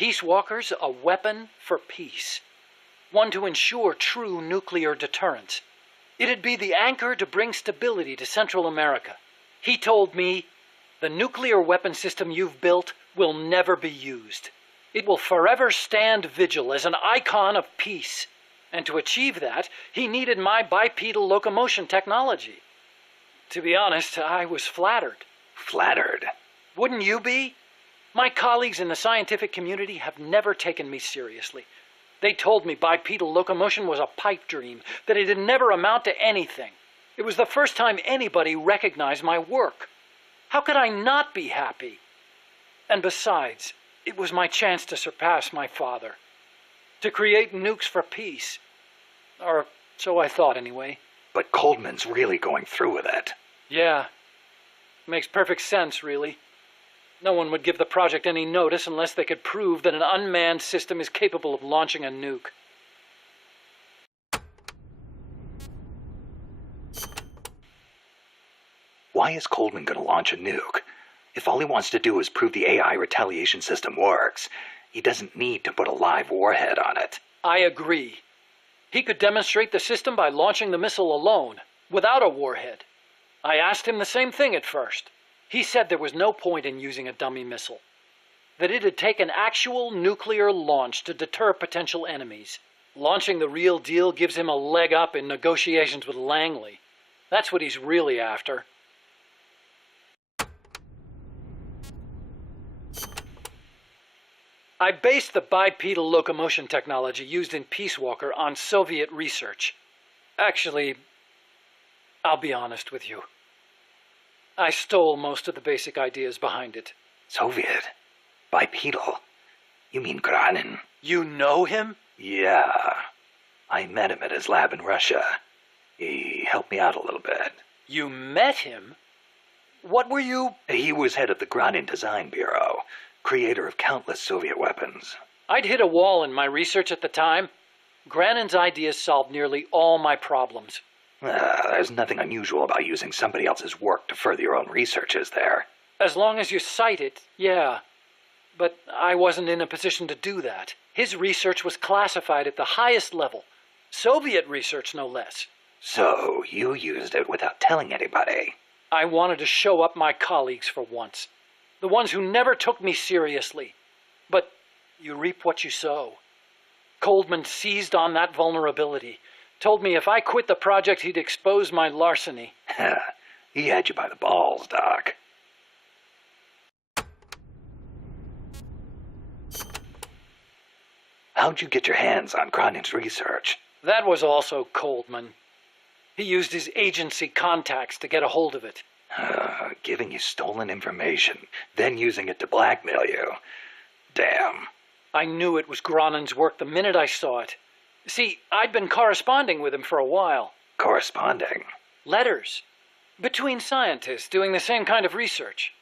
Peace Walker's a weapon for peace. One to ensure true nuclear deterrence. It'd be the anchor to bring stability to Central America. He told me, the nuclear weapon system you've built will never be used. It will forever stand vigil as an icon of peace. And to achieve that, he needed my bipedal locomotion technology. To be honest, I was flattered. Flattered? Wouldn't you be? My colleagues in the scientific community have never taken me seriously. They told me bipedal locomotion was a pipe dream, that it'd never amount to anything. It was the first time anybody recognized my work. How could I not be happy? And besides, it was my chance to surpass my father. To create nukes for peace. Or so I thought anyway. But Coldman's really going through with it. Yeah. Makes perfect sense, really. No one would give the project any notice unless they could prove that an unmanned system is capable of launching a nuke. Why is Coldman going to launch a nuke? If all he wants to do is prove the AI retaliation system works, he doesn't need to put a live warhead on it. I agree. He could demonstrate the system by launching the missile alone, without a warhead. I asked him the same thing at first. He said there was no point in using a dummy missile. That it'd take an actual nuclear launch to deter potential enemies. Launching the real deal gives him a leg up in negotiations with Langley. That's what he's really after. I based the bipedal locomotion technology used in Peace Walker on Soviet research. Actually, I'll be honest with you. I stole most of the basic ideas behind it. Soviet? Bipedal? You mean Granin? You know him? Yeah. I met him at his lab in Russia. He helped me out a little bit. You met him? What were you? He was head of the Granin Design Bureau. Creator of countless Soviet weapons. I'd hit a wall in my research at the time. Granin's ideas solved nearly all my problems. There's nothing unusual about using somebody else's work to further your own research, is there? As long as you cite it, yeah. But I wasn't in a position to do that. His research was classified at the highest level. Soviet research, no less. So you used it without telling anybody? I wanted to show up my colleagues for once. The ones who never took me seriously. But you reap what you sow. Coldman seized on that vulnerability. Told me if I quit the project, he'd expose my larceny. He had you by the balls, Doc. How'd you get your hands on Granin's research? That was also Coldman. He used his agency contacts to get a hold of it. Giving you stolen information, then using it to blackmail you. Damn. I knew it was Granin's work the minute I saw it. See, I'd been corresponding with him for a while. Corresponding? Letters. Between scientists doing the same kind of research.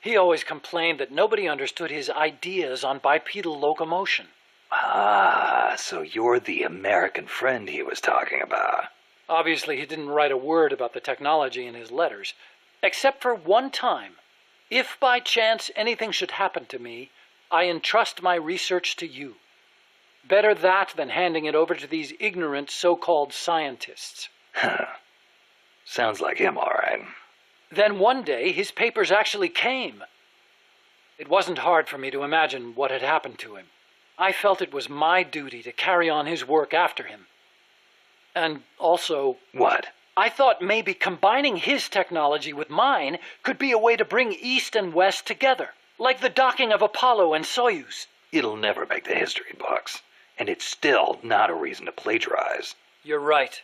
He always complained that nobody understood his ideas on bipedal locomotion. Ah, so you're the American friend he was talking about. Obviously, he didn't write a word about the technology in his letters. Except for one time. If by chance anything should happen to me, I entrust my research to you. Better that than handing it over to these ignorant so-called scientists. Sounds like him, all right. Then one day, his papers actually came. It wasn't hard for me to imagine what had happened to him. I felt it was my duty to carry on his work after him. And also... What? I thought maybe combining his technology with mine could be a way to bring East and West together. Like the docking of Apollo and Soyuz. It'll never make the history books. And it's still not a reason to plagiarize. You're right.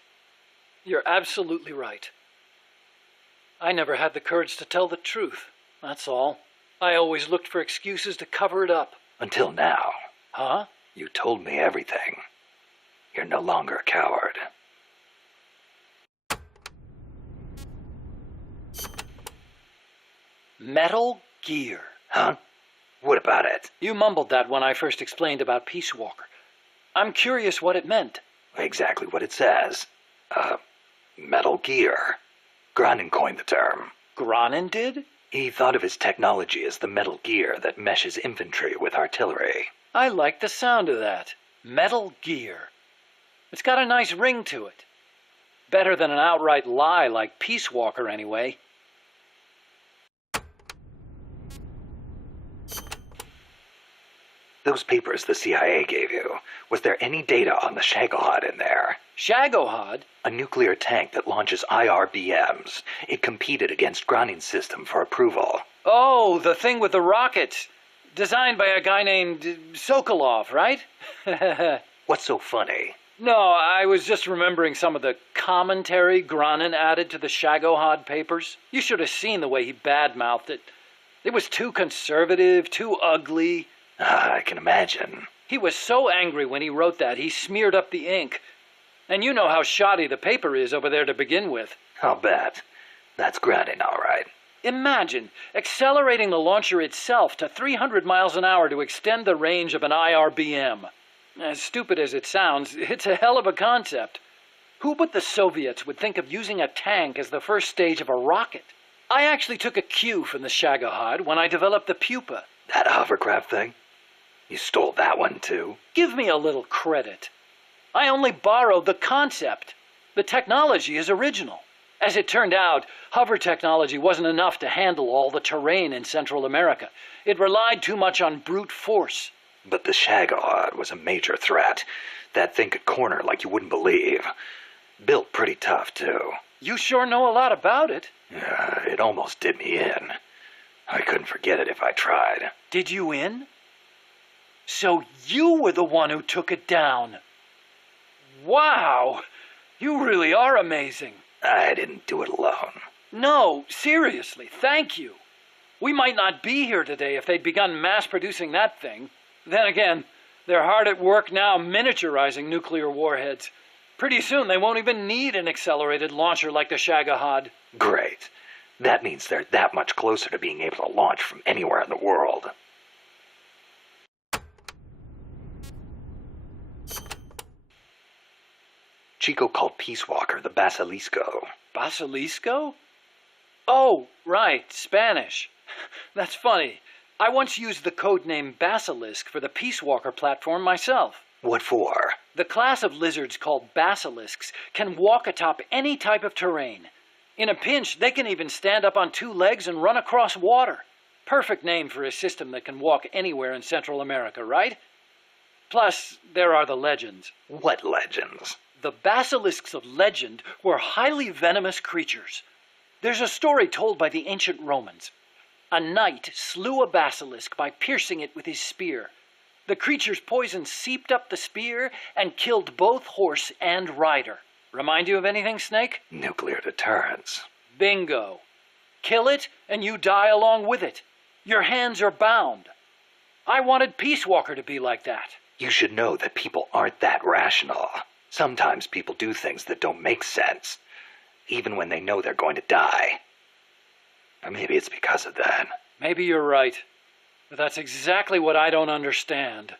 You're absolutely right. I never had the courage to tell the truth, that's all. I always looked for excuses to cover it up. Until now. Huh? You told me everything. You're no longer a coward. Metal Gear. Huh? What about it? You mumbled that when I first explained about Peace Walker. I'm curious what it meant. Exactly what it says. Metal Gear. Granin coined the term. Granin did? He thought of his technology as the metal gear that meshes infantry with artillery. I like the sound of that. Metal Gear. It's got a nice ring to it. Better than an outright lie like Peace Walker, anyway. Those papers the CIA gave you, was there any data on the Shagohod in there? Shagohod? A nuclear tank that launches IRBMs. It competed against Granin's system for approval. Oh, the thing with the rockets. Designed by a guy named Sokolov, right? What's so funny? No, I was just remembering some of the commentary Granin added to the Shagohod papers. You should have seen the way he badmouthed it. It was too conservative, too ugly. I can imagine. He was so angry when he wrote that, he smeared up the ink. And you know how shoddy the paper is over there to begin with. I'll bet. That's Granin, all right. Imagine accelerating the launcher itself to 300 miles an hour to extend the range of an IRBM. As stupid as it sounds, it's a hell of a concept. Who but the Soviets would think of using a tank as the first stage of a rocket? I actually took a cue from the Shagohod when I developed the Pupa. That hovercraft thing? You stole that one, too? Give me a little credit. I only borrowed the concept. The technology is original. As it turned out, hover technology wasn't enough to handle all the terrain in Central America. It relied too much on brute force. But the Shagohod was a major threat. That thing could corner like you wouldn't believe. Built pretty tough, too. You sure know a lot about it. It almost did me in. I couldn't forget it if I tried. Did you in? So you were the one who took it down. Wow! You really are amazing. I didn't do it alone. No, seriously, thank you. We might not be here today if they'd begun mass-producing that thing. Then again, they're hard at work now miniaturizing nuclear warheads. Pretty soon they won't even need an accelerated launcher like the Shagohod. Great. That means they're that much closer to being able to launch from anywhere in the world. Chico called Peace Walker the Basilisco. Basilisco? Oh, right, Spanish. That's funny. I once used the codename Basilisk for the Peace Walker platform myself. What for? The class of lizards called basilisks can walk atop any type of terrain. In a pinch, they can even stand up on two legs and run across water. Perfect name for a system that can walk anywhere in Central America, right? Plus, there are the legends. What legends? The basilisks of legend were highly venomous creatures. There's a story told by the ancient Romans. A knight slew a basilisk by piercing it with his spear. The creature's poison seeped up the spear and killed both horse and rider. Remind you of anything, Snake? Nuclear deterrence. Bingo. Kill it and you die along with it. Your hands are bound. I wanted Peace Walker to be like that. You should know that people aren't that rational. Sometimes people do things that don't make sense, even when they know they're going to die. Or maybe it's because of that. Maybe you're right. But that's exactly what I don't understand.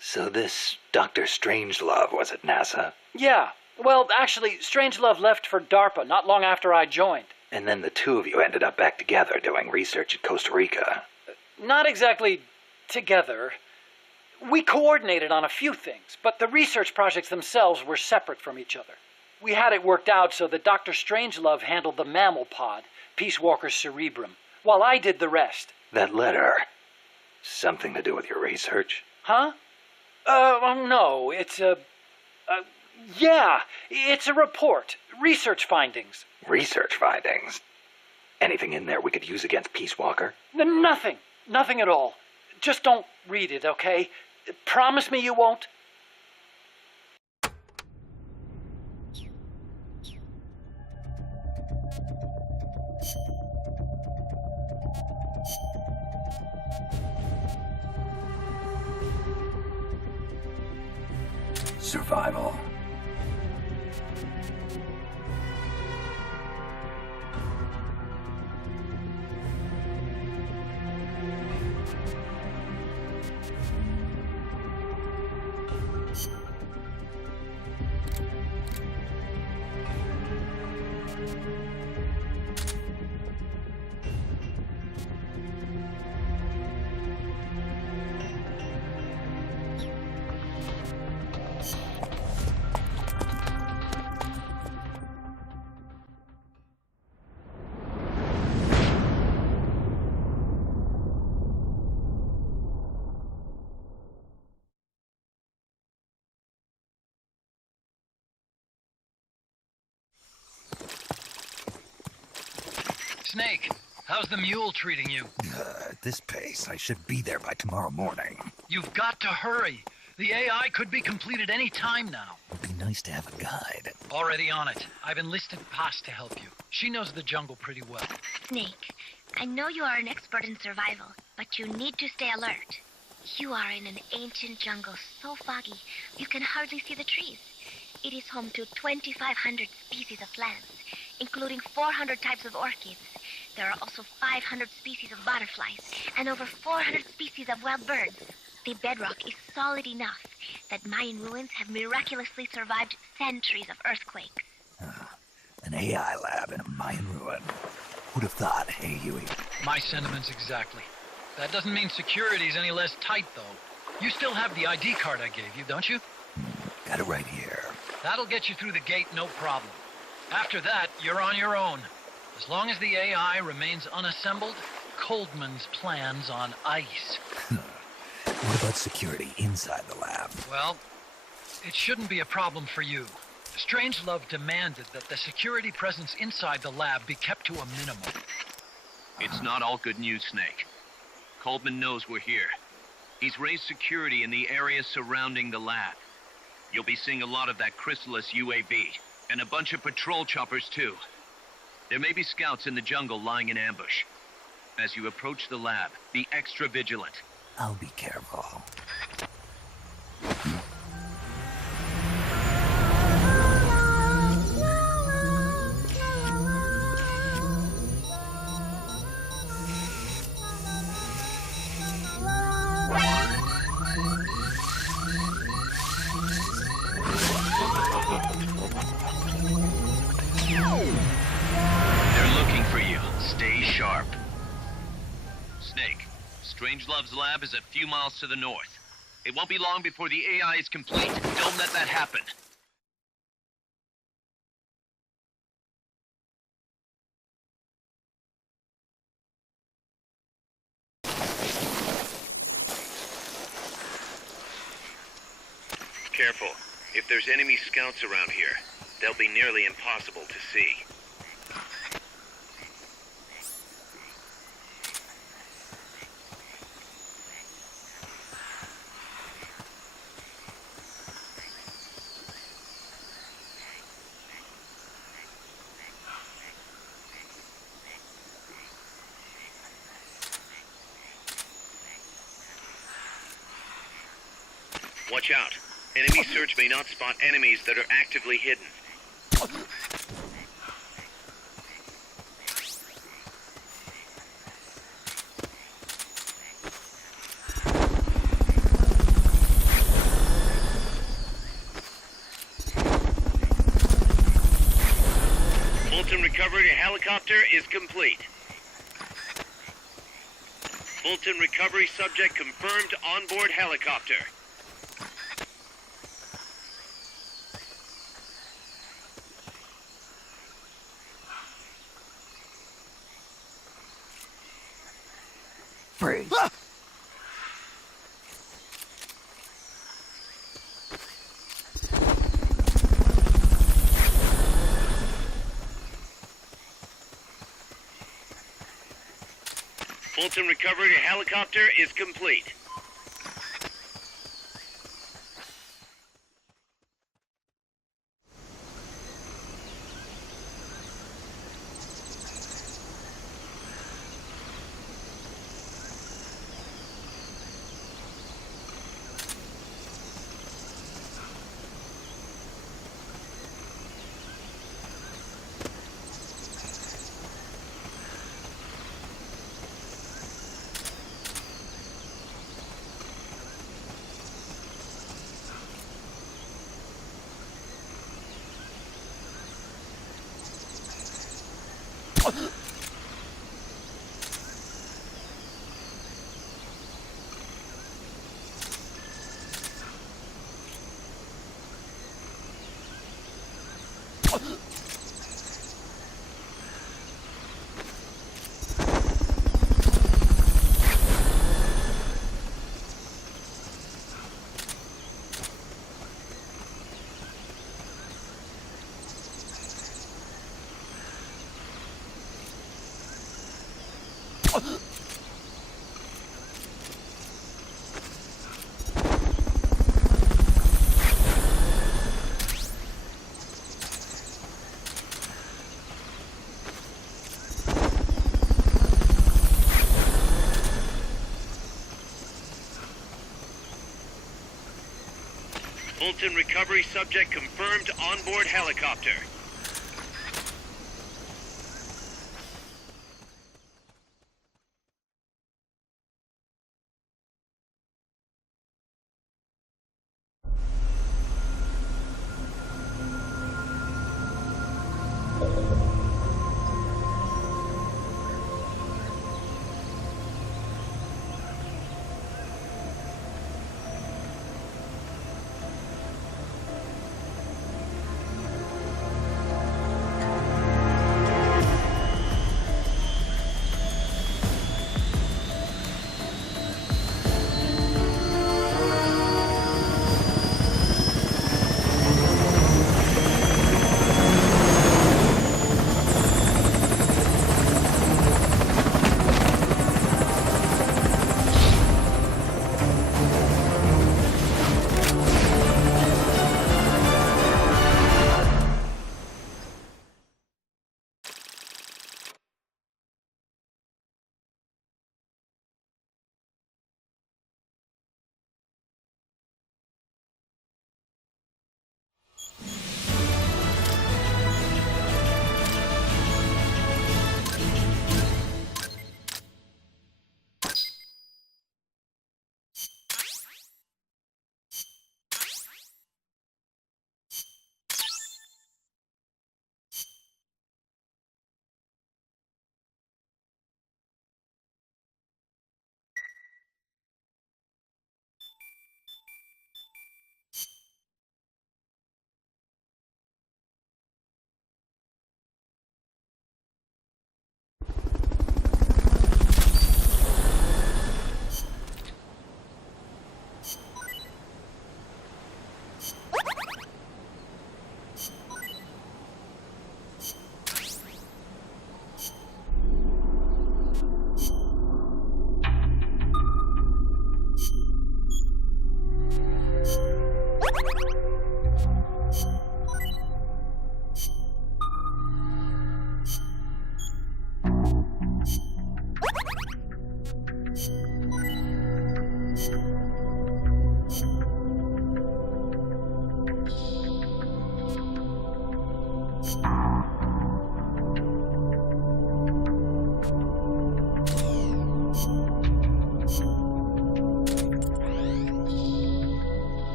So this Dr. Strangelove was at NASA? Yeah. Well, actually, Strangelove left for DARPA not long after I joined. And then the two of you ended up back together doing research in Costa Rica. Not exactly together. We coordinated on a few things, but the research projects themselves were separate from each other. We had it worked out so that Dr. Strangelove handled the mammal pod, Peace Walker's cerebrum, while I did the rest. That letter, something to do with your research? Huh? No, it's yeah, it's a report. Research findings. Research findings? Anything in there we could use against Peace Walker? Nothing. Nothing at all. Just don't read it, okay? Promise me you won't? Survival. Snake, how's the mule treating you? At this pace, I should be there by tomorrow morning. You've got to hurry. The AI could be completed any time now. It'd be nice to have a guide. Already on it. I've enlisted Paz to help you. She knows the jungle pretty well. Snake, I know you are an expert in survival, but you need to stay alert. You are in an ancient jungle so foggy, you can hardly see the trees. It is home to 2,500 species of plants, including 400 types of orchids. There are also 500 species of butterflies and over 400 species of wild birds. The bedrock is solid enough that Mayan ruins have miraculously survived centuries of earthquakes. An AI lab in a Mayan ruin. Who'd have thought, hey, Huey? My sentiments exactly. That doesn't mean security's any less tight, though. You still have the ID card I gave you, don't you? Got it right here. That'll get you through the gate, no problem. After that, you're on your own. As long as the AI remains unassembled, Coldman's plan's on ice. What about security inside the lab? Well, it shouldn't be a problem for you. Strangelove demanded that the security presence inside the lab be kept to a minimum. It's not all good news, Snake. Coldman knows we're here. He's raised security in the area surrounding the lab. You'll be seeing a lot of that Chrysalis UAV, and a bunch of patrol choppers too. There may be scouts in the jungle lying in ambush. As you approach the lab, be extra vigilant. I'll be careful. They're looking for you. Stay sharp. Snake, Strangelove's lab is a few miles to the north. It won't be long before the AI is complete. Don't let that happen. Careful. If there's enemy scouts around here, they'll be nearly impossible to see. Watch out. Enemy search may not spot enemies that are actively hidden. Fulton recovery to helicopter is complete. Fulton recovery subject confirmed onboard helicopter. Freeze. Fulton recovery to helicopter is complete. Fulton recovery subject confirmed onboard helicopter.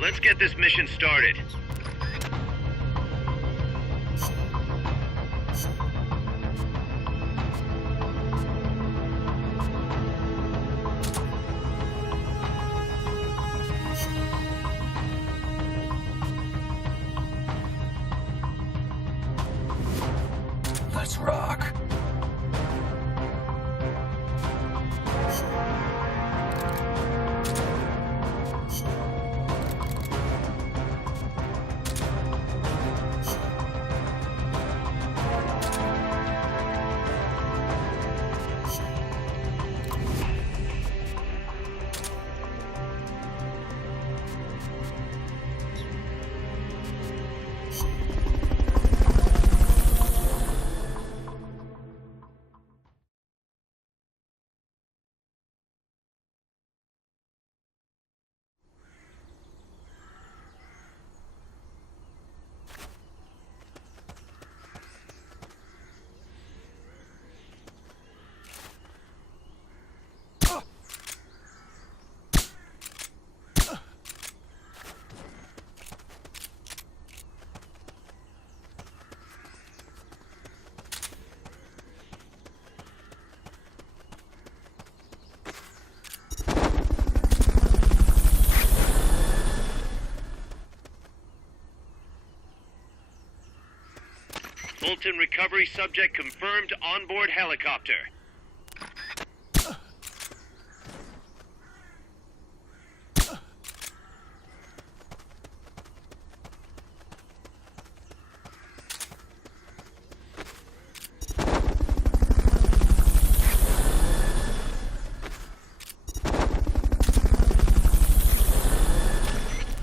Let's get this mission started. Let's rock. Fulton recovery subject confirmed onboard helicopter.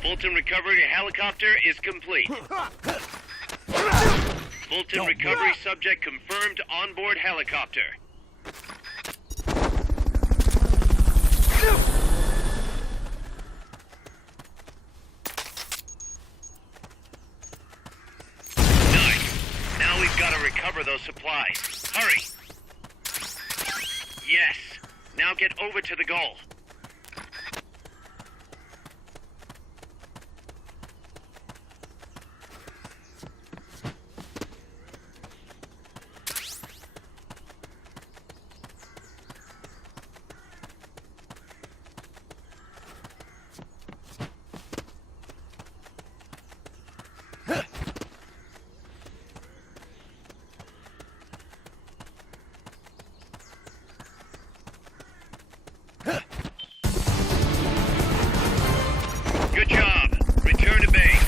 Fulton recovery helicopter is complete. Fulton recovery subject confirmed onboard helicopter. Nice. Now we've got to recover those supplies. Hurry. Yes. Now get over to the goal. Good job. Return to base.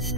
Snake,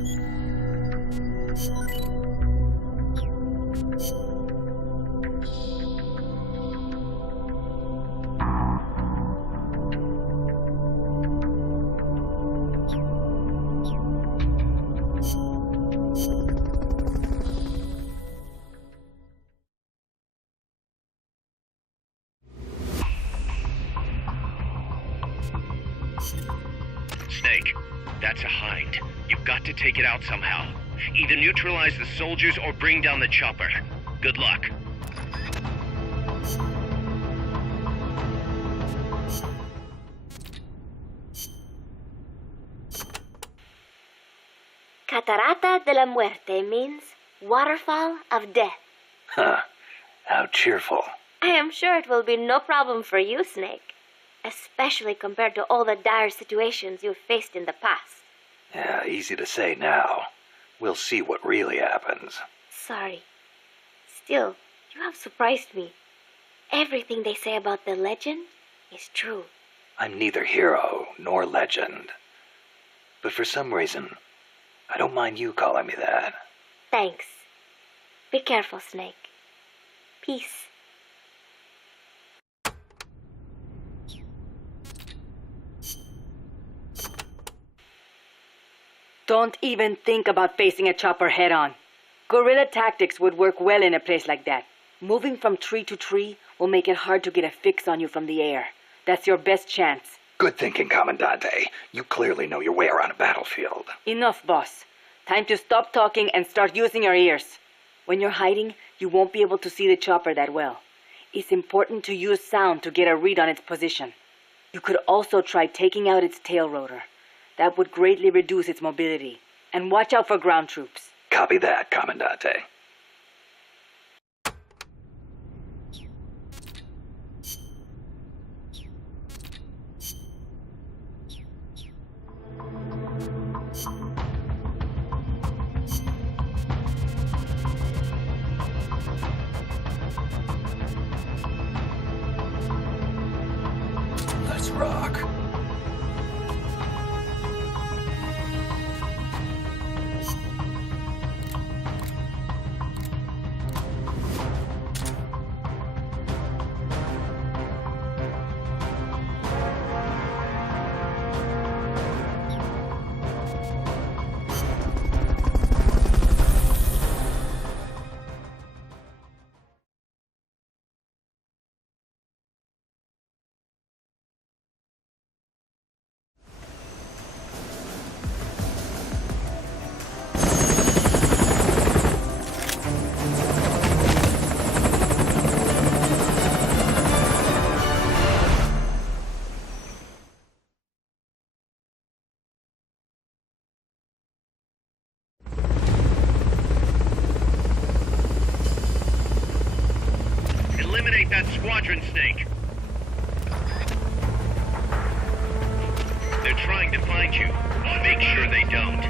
that's a hind. You've got to take it out somehow. Either neutralize the soldiers or bring down the chopper. Good luck. Catarata de la Muerte means waterfall of death. Huh. How cheerful. I am sure it will be no problem for you, Snake. Especially compared to all the dire situations you've faced in the past. Yeah, easy to say now. We'll see what really happens. Sorry. Still, you have surprised me. Everything they say about the legend is true. I'm neither hero nor legend. But for some reason, I don't mind you calling me that. Thanks. Be careful, Snake. Peace. Don't even think about facing a chopper head-on. Guerrilla tactics would work well in a place like that. Moving from tree to tree will make it hard to get a fix on you from the air. That's your best chance. Good thinking, Commandante. You clearly know your way around a battlefield. Enough, boss. Time to stop talking and start using your ears. When you're hiding, you won't be able to see the chopper that well. It's important to use sound to get a read on its position. You could also try taking out its tail rotor. That would greatly reduce its mobility. And watch out for ground troops. Copy that, Commandante. Let's rock. Eliminate that squadron, Snake. They're trying to find you. Make sure they don't.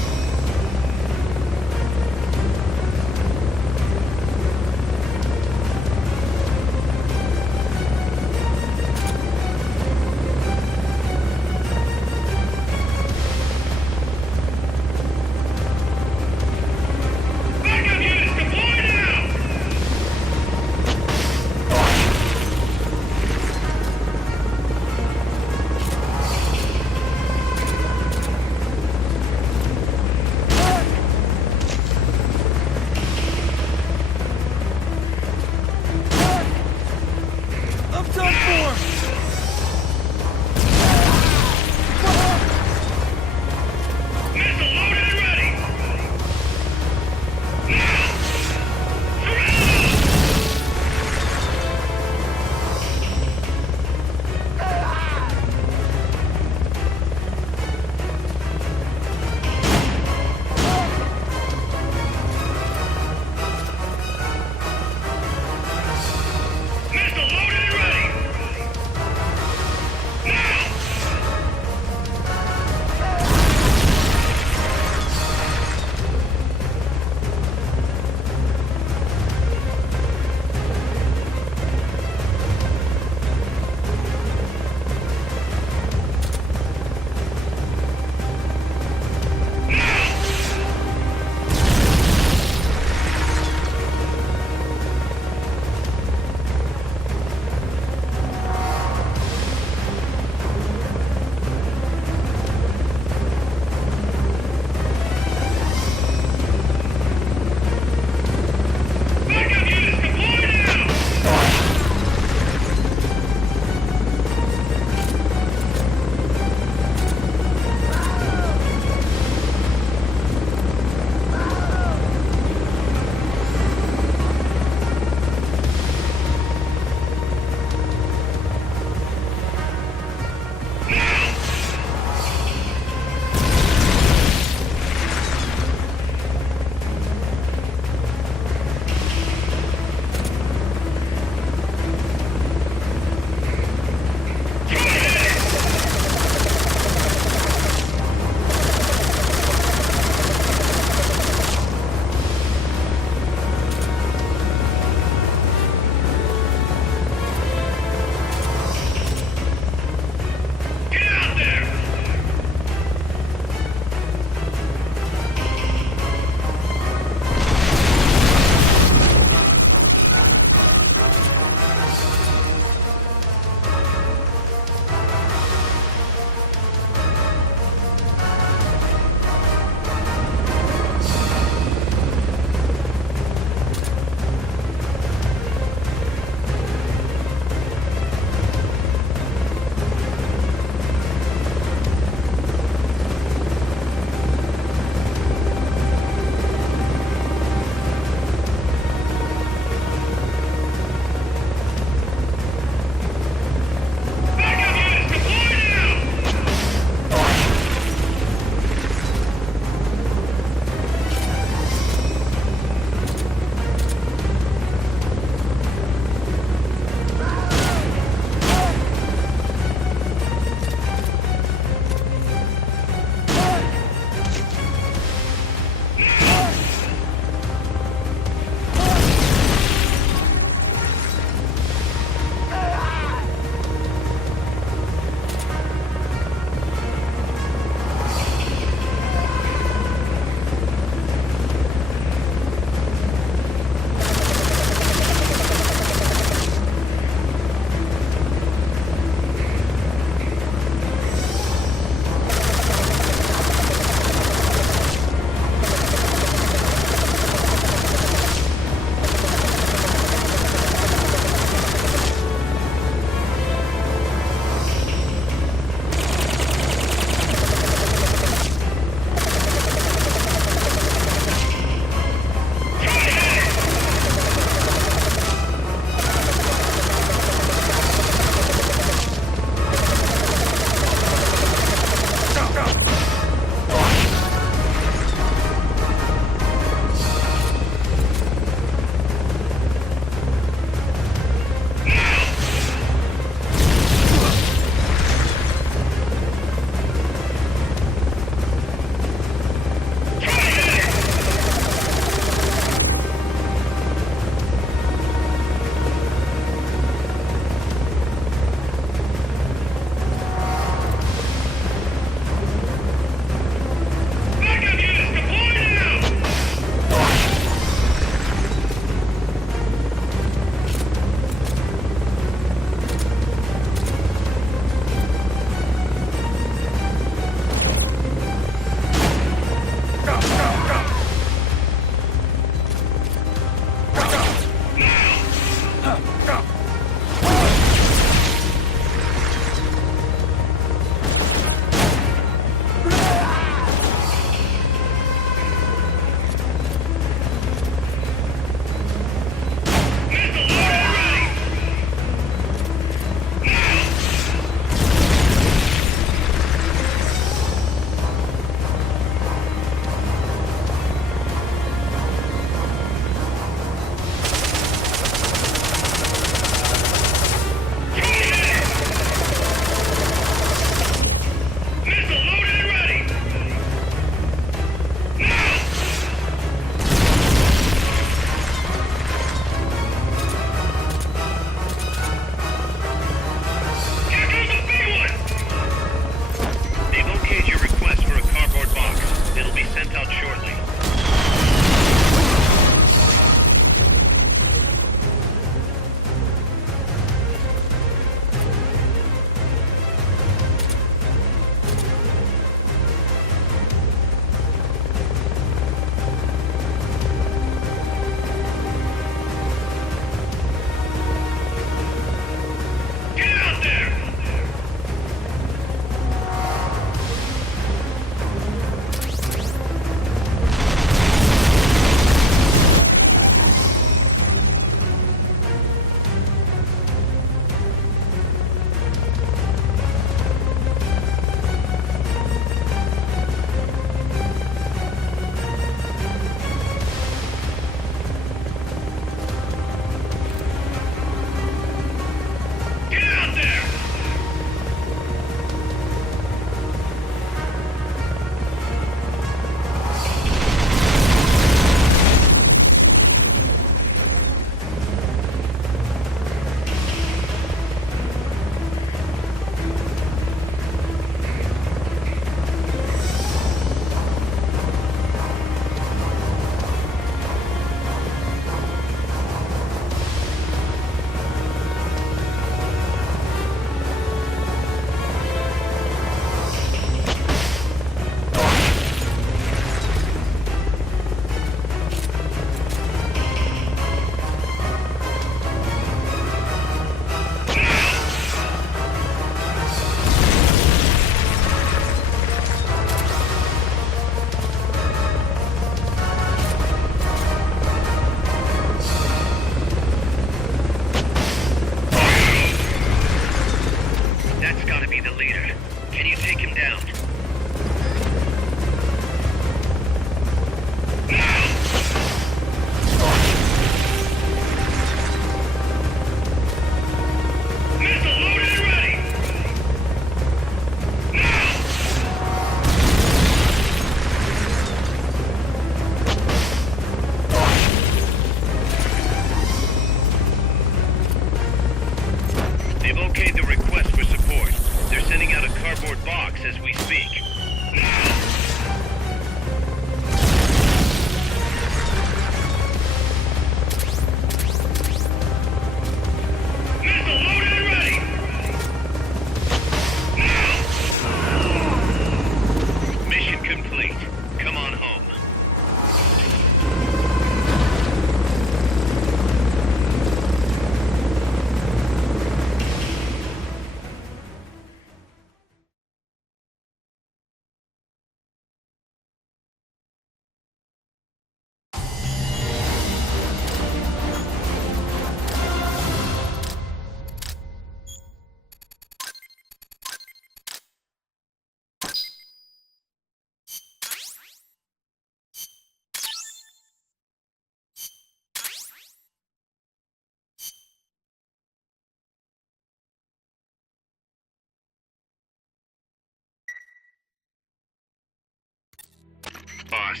Boss,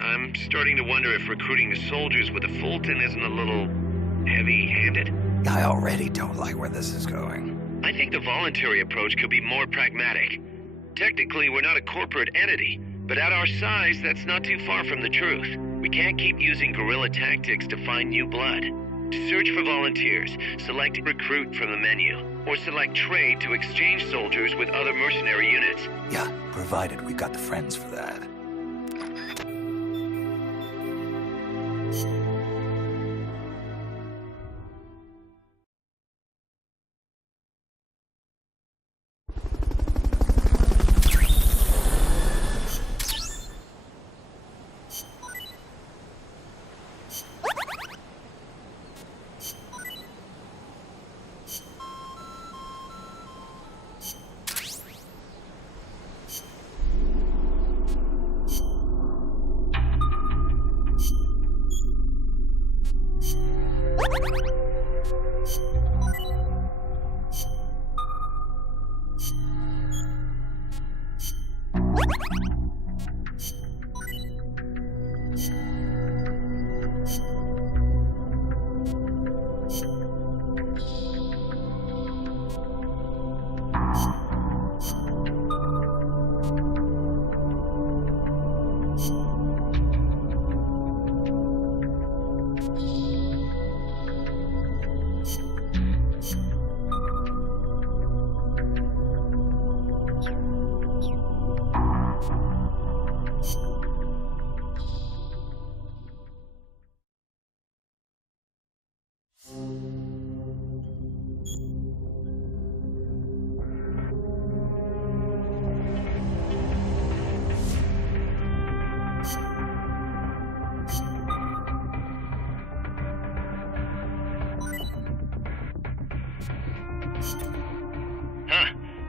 I'm starting to wonder if recruiting the soldiers with a Fulton isn't a little heavy-handed. I already don't like where this is going. I think the voluntary approach could be more pragmatic. Technically, we're not a corporate entity, but at our size, that's not too far from the truth. We can't keep using guerrilla tactics to find new blood. To search for volunteers, select recruit from the menu, or select trade to exchange soldiers with other mercenary units. Yeah, provided we got the friends for that.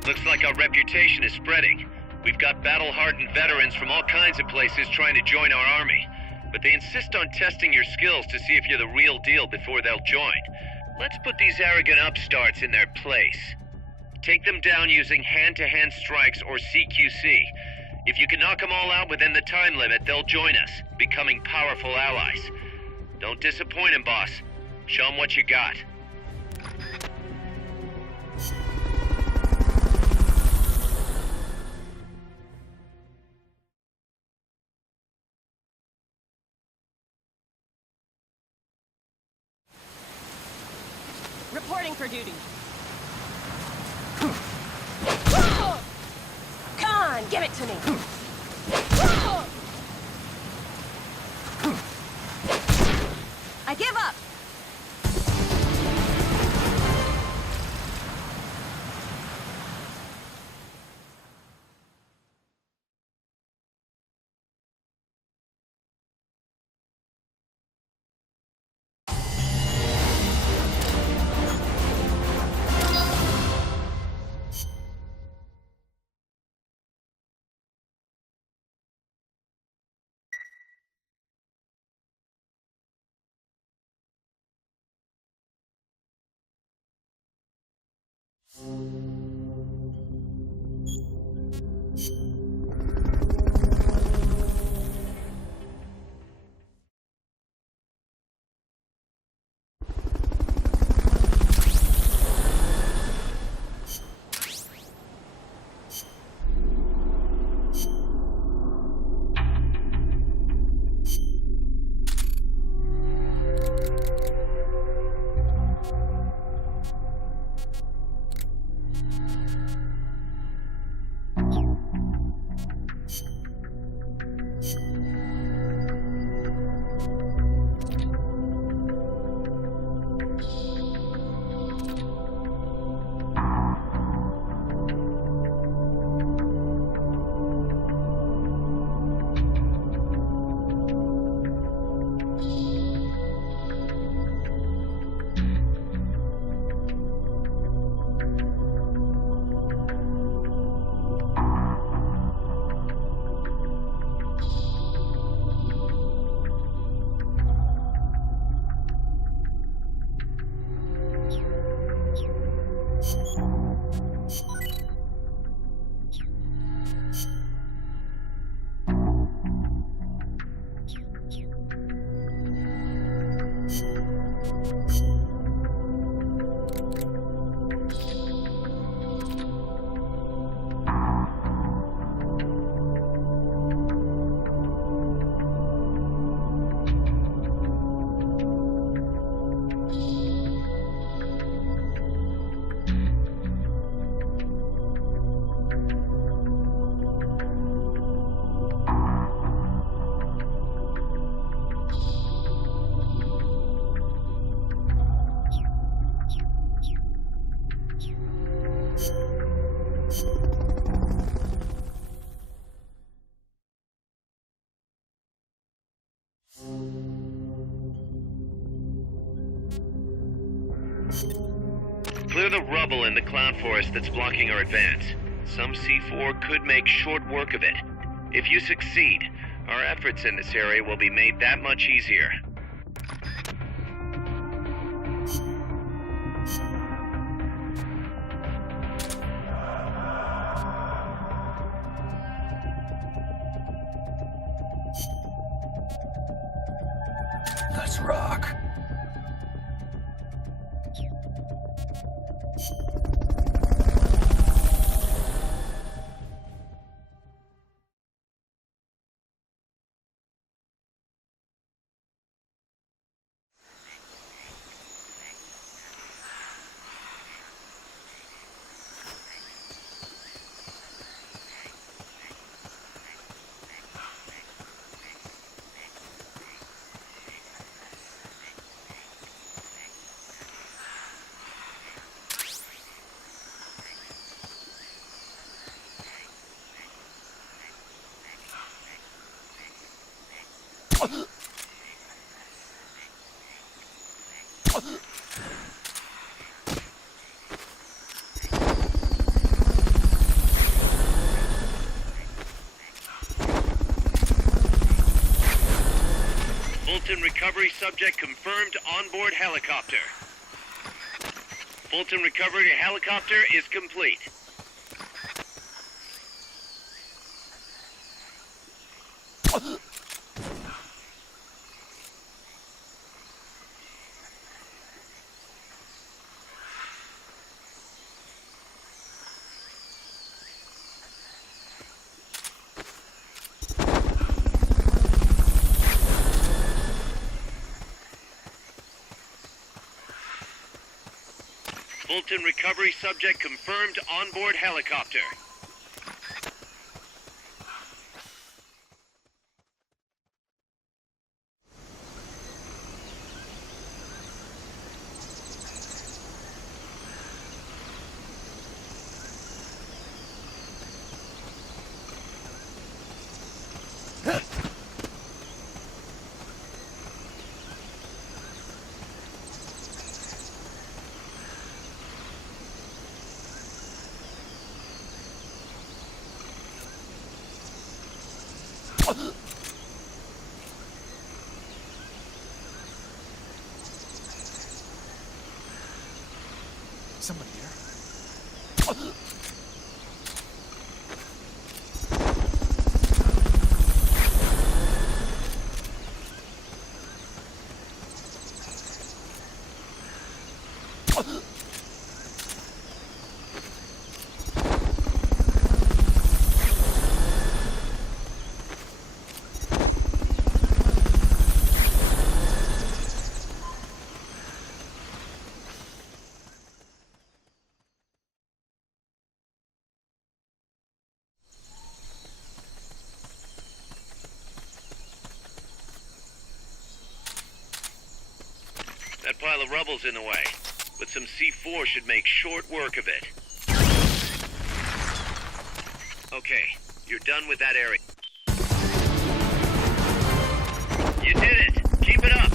Looks like our reputation is spreading. We've got battle-hardened veterans from all kinds of places trying to join our army. But they insist on testing your skills to see if you're the real deal before they'll join. Let's put these arrogant upstarts in their place. Take them down using hand-to-hand strikes or CQC. If you can knock them all out within the time limit, they'll join us, becoming powerful allies. Don't disappoint them, boss. Show them what you got. Reporting for duty. Khan, give it to me. I give up. Clear the rubble in the cloud forest that's blocking our advance. Some C4 could make short work of it. If you succeed, our efforts in this area will be made that much easier. Fulton recovery subject confirmed onboard helicopter. Fulton recovery helicopter is complete. Fulton recovery subject confirmed onboard helicopter. Somebody here? That pile of rubble's in the way, but some C4 should make short work of it. Okay, you're done with that area. You did it! Keep it up!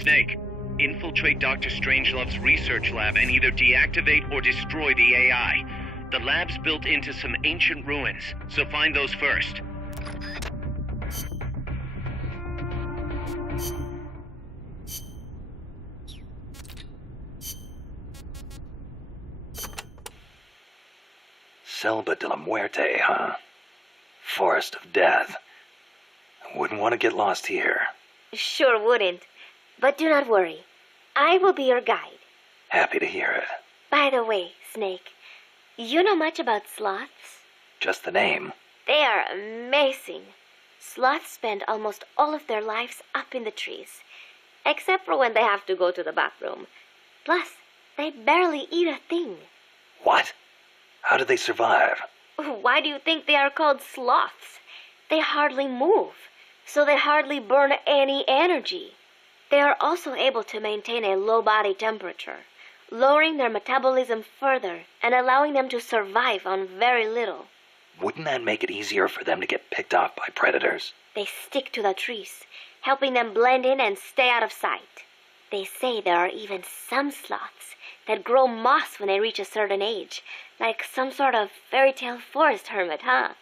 Snake, infiltrate Dr. Strangelove's research lab and either deactivate or destroy the AI. The lab's built into some ancient ruins, so find those first. Selva de la Muerte, huh? Forest of Death. Wouldn't want to get lost here. Sure wouldn't. But do not worry. I will be your guide. Happy to hear it. By the way, Snake, you know much about sloths? Just the name. They are amazing. Sloths spend almost all of their lives up in the trees, except for when they have to go to the bathroom. Plus, they barely eat a thing. What? How do they survive? Why do you think they are called sloths? They hardly move, so they hardly burn any energy. They are also able to maintain a low body temperature, lowering their metabolism further and allowing them to survive on very little. Wouldn't that make it easier for them to get picked off by predators? They stick to the trees, helping them blend in and stay out of sight. They say there are even some sloths that grow moss when they reach a certain age, like some sort of fairy tale forest hermit, huh?